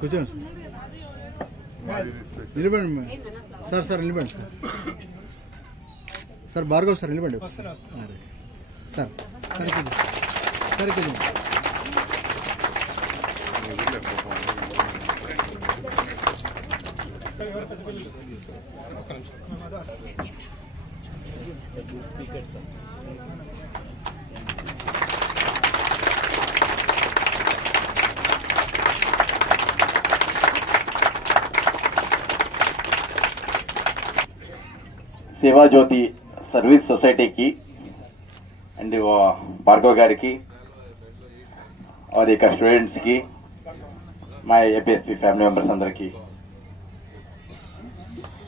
కూర్చోండి నిలబడండి sir. Sir నిలబడండి సార్. సార్ భార్గవ్ సార్ నిలబడి సార్. సార్ సరే కొంచెం సేవాజ్యోతి సర్వీస్ సొసైటీకి అండ్ భార్గవ్ గారికి और ఇక స్టూడెంట్స్కి మా ఏపీఎస్పీ ఫ్యామిలీ మెంబర్స్ అందరికీ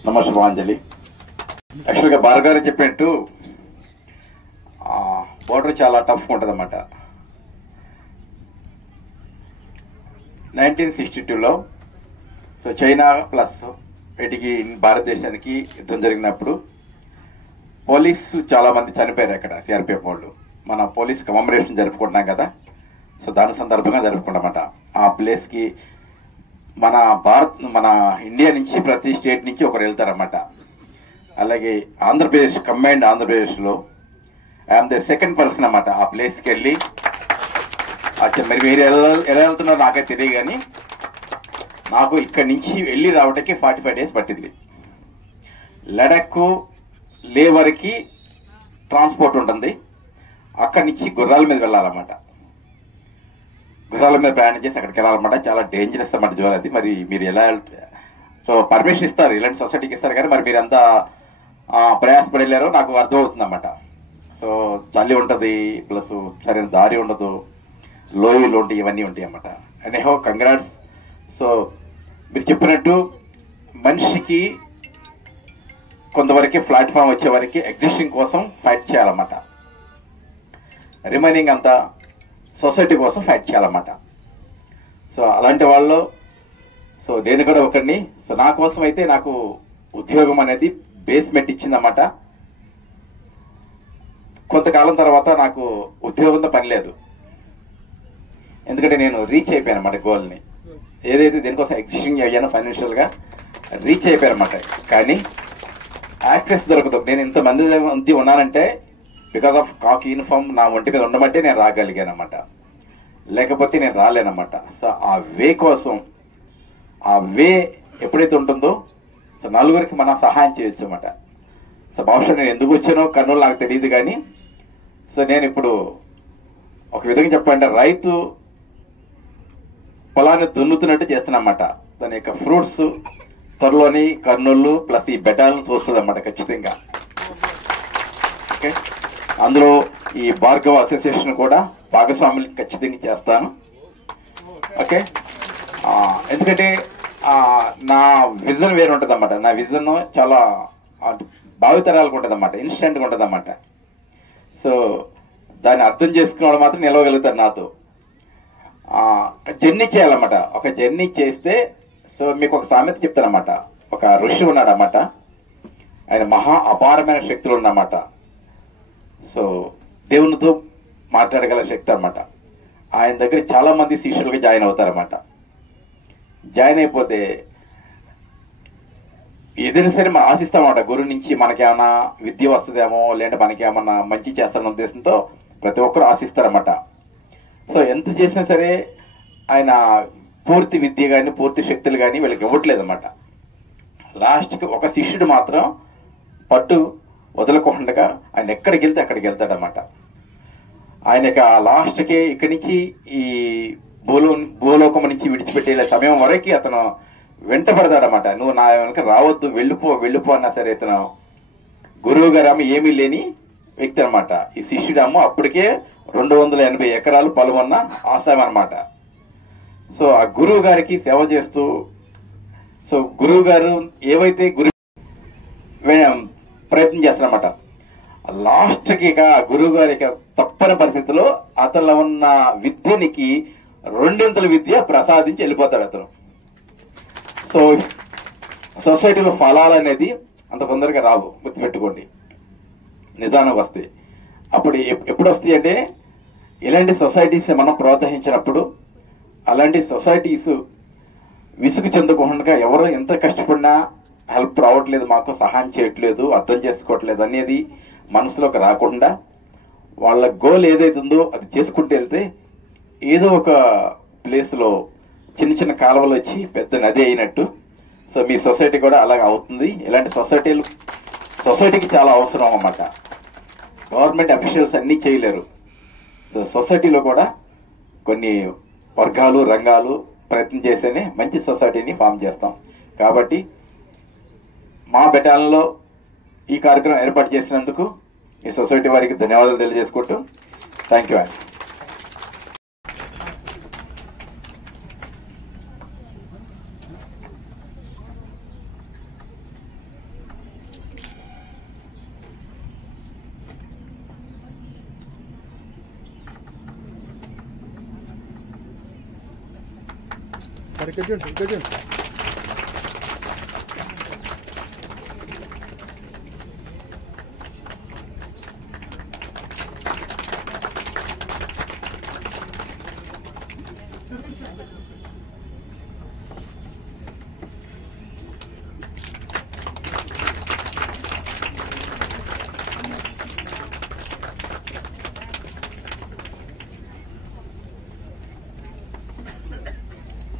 నమస్కారాంజలి. యాక్చువల్గా భార్గవ్ గారు చెప్పినట్టు బోర్డర్ చాలా టఫ్గా ఉంటుంది అన్నమాట. 1962లో సో చైనా ప్లస్ వీటికి భారతదేశానికి యుద్ధం జరిగినప్పుడు పోలీసు చాలా మంది చనిపోయారు అక్కడ. సిఆర్పిఎఫ్ వాళ్ళు మన పోలీస్ కమమరేషన్ జరుపుకుంటున్నాం కదా, సో దాని సందర్భంగా జరుపుకుంటామట. ఆ ప్లేస్కి మన ఇండియా నుంచి ప్రతి స్టేట్ నుంచి ఒకరు వెళ్తారన్నమాట. అలాగే ఆంధ్రప్రదేశ్ కంబైన్డ్ ఆంధ్రప్రదేశ్లో ఐఎమ్ ద సెకండ్ పర్సన్ అన్నమాట ఆ ప్లేస్కి వెళ్ళి. మరి మీరు ఎలా వెళ్తున్నారో నాకైతే తెలియదు, కానీ నాకు ఇక్కడి నుంచి వెళ్ళి రావడానికి 45 days పట్టింది. లడఖ్ లే వరకు ట్రాన్స్పోర్ట్ ఉంటుంది, అక్కడి నుంచి గుర్రాల మీద వెళ్ళాలన్నమాట. గుర్రాల మీద ప్రయాణం చేసి అక్కడికి వెళ్ళాలన్నమాట. చాలా డేంజరస్ అన్నమాట జోన్ అది. మరి మీరు ఎలా సో పర్మిషన్ ఇస్తారు, ఇలాంటి సొసైటీకి ఇస్తారు, కానీ మరి మీరు ఎంత ప్రయాసపడలేరో నాకు అర్థమవుతుంది అన్నమాట. సో చలి ఉంటుంది, ప్లస్ సరైన దారి ఉండదు, లోయలు ఉంటాయి, ఇవన్నీ ఉంటాయి అన్నమాట. అండ్ హో కంగ్రాట్స్. సో మీరు చెప్పినట్టు మనిషికి కొంతవరకు ప్లాట్ఫామ్ వచ్చే వరకు ఎగ్జిస్టింగ్ కోసం ఫైట్ చేయాలన్నమాట. రిమైనింగ్ అంతా సొసైటీ కోసం ఫైట్ చేయాలన్నమాట. సో అలాంటి వాళ్ళు సో నేను కూడా ఒకరిని. సో నా కోసం అయితే నాకు ఉద్యోగం అనేది బేస్మెంట్ ఇచ్చిందన్నమాట. కొంతకాలం తర్వాత నాకు ఉద్యోగంతో పని లేదు, ఎందుకంటే నేను రీచ్ అయిపోయాను అన్నమాట గోల్ని. ఏదైతే దీనికోసం ఎగ్జిస్టింగ్ అయ్యానో ఫైనాన్షియల్గా రీచ్ అయిపోయాను అన్నమాట. కానీ యాక్సెస్ దొరకదు. నేను ఇంతమంది ఉన్నానంటే బికాస్ ఆఫ్ కాక్ యూనిఫామ్ నా ఒంటి మీద ఉండమంటే నేను రాగలిగాను అన్నమాట, లేకపోతే నేను రాలేనమాట. సో ఆ వే కోసం, ఆ వే ఎప్పుడైతే ఉంటుందో సో నలుగురికి మనం సహాయం చేయొచ్చు అన్నమాట. సో బహుశా నేను ఎందుకు వచ్చానో కర్నూలు నాకు తెలియదు, కానీ సో నేను ఇప్పుడు ఒక విధంగా చెప్పాలంటే రైతు పొలాన్ని దున్నుతున్నట్టు చేస్తున్నమాట. దాని యొక్క ఫ్రూట్స్ త్వరలోని కర్నూలు ప్లస్ ఈ బెటాలను చూస్తుంది అన్నమాట ఖచ్చితంగా. ఓకే, అందులో ఈ భార్గవ అసోసియేషన్ కూడా భాగస్వాములు ఖచ్చితంగా చేస్తాను. ఓకే, ఎందుకంటే నా విజన్ వేరు ఉంటుంది అన్నమాట. నా విజన్ చాలా భావితరాలకు ఉంటుంది అన్నమాట, ఇన్స్టెంట్గా ఉంటుంది అన్నమాట. సో దాన్ని అర్థం చేసుకునే వాళ్ళు మాత్రం నిలవగలుగుతారు నాతో. జర్నీ చేయాలన్నమాట. ఒక జర్నీ చేస్తే సో మీకు ఒక సామెత చెప్తానమాట. ఒక ఋషి ఉన్నాడన్నమాట, ఆయన మహా అపారమైన శక్తులు ఉన్నమాట. సో దేవునితో మాట్లాడగల శక్తి అన్నమాట. ఆయన దగ్గర చాలా మంది శిష్యులుగా జాయిన్ అవుతారన్నమాట. జాయిన్ అయిపోతే ఏదైనా సరే మనం ఆశిస్తామన్నమాట గురువు నుంచి మనకేమన్నా విద్య వస్తుందేమో, లేదంటే మనకేమన్నా మంచి చేస్తారన్న ఉద్దేశంతో ప్రతి ఒక్కరు ఆశిస్తారన్నమాట. సో ఎంత చేసినా సరే ఆయన పూర్తి విద్య కానీ పూర్తి శక్తులు కానీ వీళ్ళకి ఇవ్వట్లేదు అన్నమాట. లాస్ట్కి ఒక శిష్యుడు మాత్రం పట్టు వదలకుండా ఆయన ఎక్కడికి వెళ్తే అక్కడికి వెళ్తాడన్నమాట. ఆయనకి ఆ లాస్ట్కి ఇక్కడి నుంచి ఈ భూలోకం నుంచి విడిచిపెట్టే సమయం వరకు అతను వెంట పడతాడన్నమాట. నువ్వు నా వెనక రావద్దు, వెళ్ళిపో అన్నా సరే ఇతను గురువు గారు ఏమీ లేని వ్యక్తి అనమాట. ఈ శిష్యుడమ్మ అప్పటికే 280 ఎకరాలు పొలమున్న ఆసామి అనమాట. సో ఆ గురువు గారికి సేవ చేస్తూ సో గురువు గారు ఏవైతే ప్రయత్నం చేస్తారన్నమాట. లాస్ట్కి ఇక గురువు గారి తప్పని పరిస్థితిలో అతనిలో ఉన్న విద్యనికి 2 విద్య ప్రసాదించి వెళ్ళిపోతాడు అతను. సో సొసైటీలో ఫలాలు అనేది అంత తొందరగా రావు, గుర్తుపెట్టుకోండి. నిదానం వస్తాయి. అప్పుడు ఎప్పుడు వస్తాయి అంటే ఇలాంటి సొసైటీస్ మనం ప్రోత్సహించినప్పుడు, అలాంటి సొసైటీస్ విసుగు చెందకుండా ఎవరు ఎంత కష్టపడినా హెల్ప్ రావట్లేదు, మాకు సహాయం చేయట్లేదు, అర్థం చేసుకోవట్లేదు అనేది మనసులోకి రాకుండా వాళ్ళ గోల్ ఏదైతుందో అది చేసుకుంటూ వెళ్తే ఏదో ఒక ప్లేస్లో చిన్న చిన్న కాలువలు వచ్చి పెద్ద నది అయినట్టు. సో మీ సొసైటీ కూడా అలాగే అవుతుంది. ఇలాంటి సొసైటీకి చాలా అవసరం అన్నమాట. గవర్నమెంట్ అఫీషియల్స్ అన్నీ చేయలేరు. సో సొసైటీలో కూడా కొన్ని వర్గాలు రంగాలు ప్రయత్నం చేస్తేనే మంచి సొసైటీని ఫామ్ చేస్తాం. కాబట్టి మా బెటాలియన్లో ఈ కార్యక్రమం ఏర్పాటు చేసినందుకు ఈ సొసైటీ వారికి ధన్యవాదాలు తెలియజేసుకుంటూ థ్యాంక్ యూ అండి.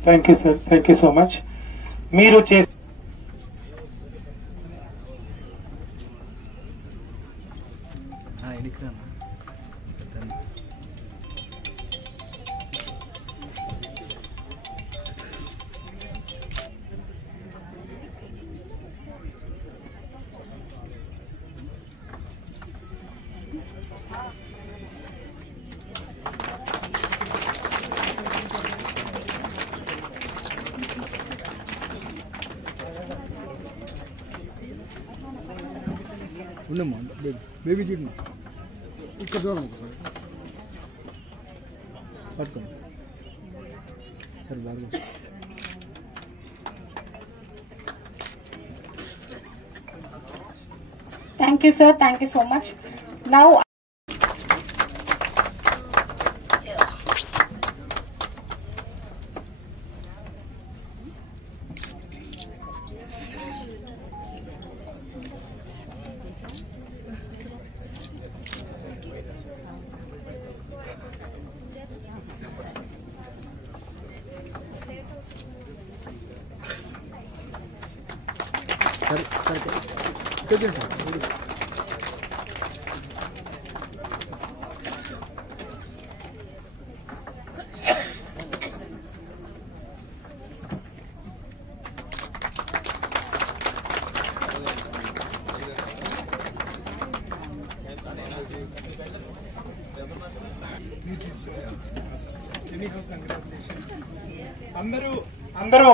Thank you sir, thank you so much. మీరు చేసే ఉండమ్మా, బేబీ చూడమ్మా, ఇక్కడ చూడండి ఒకసారి పట్టుకోండి. సరే బాగా Thank you, sir. Thank you so much. Now, సరే సరే ఇక్కడ చూడండి. అందరూ